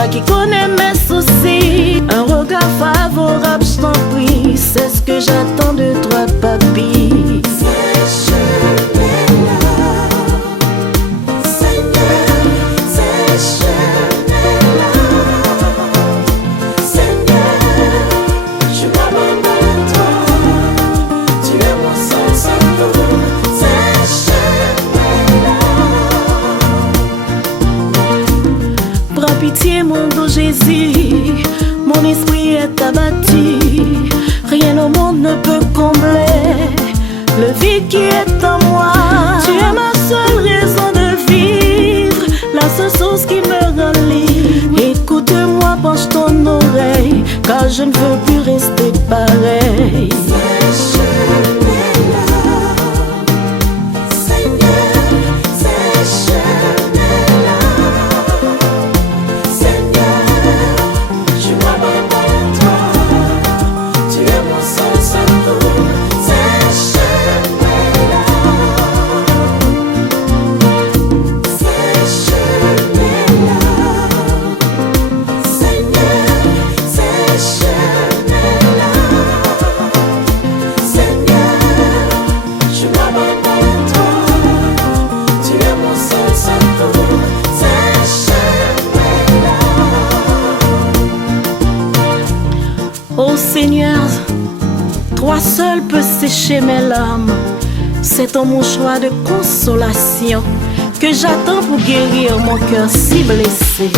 toi qui connais mes soucis, un regard favorable, je t'en prie, c'est ce que j'attends de toi, papy. Pitié mon dos Jésus, mon esprit est abattu, rien au monde ne peut combler le vide qui est en moi. Tu es ma seule raison de vivre, la seule source qui me rend libre. Écoute-moi, penche ton oreille, car je ne veux plus rester pareil. Oh Seigneur, toi seul peux sécher mes larmes. C'est ton mouchoir de consolation que j'attends pour guérir mon cœur si blessé.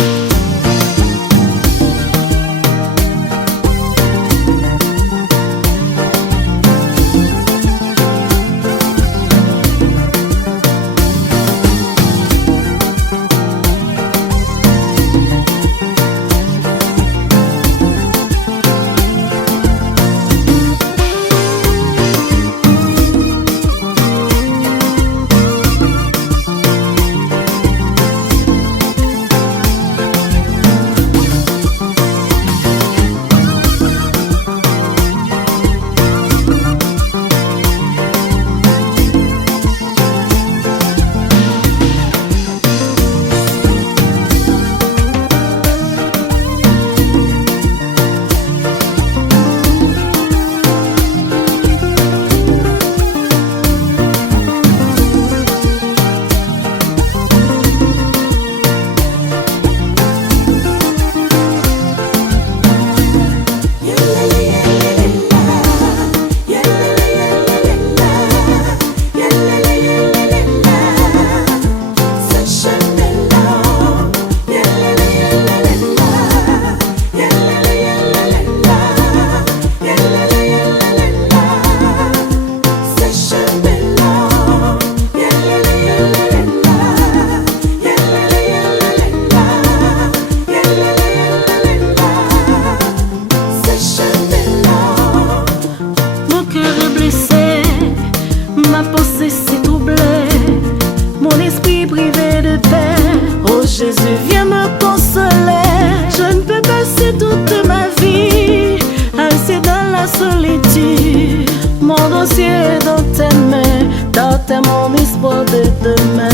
Jésus, viens me consoler. Je ne peux passer toute ma vie assis dans la solitude. Mon dossier est dans tes mains, dans tes mon espoir de demain.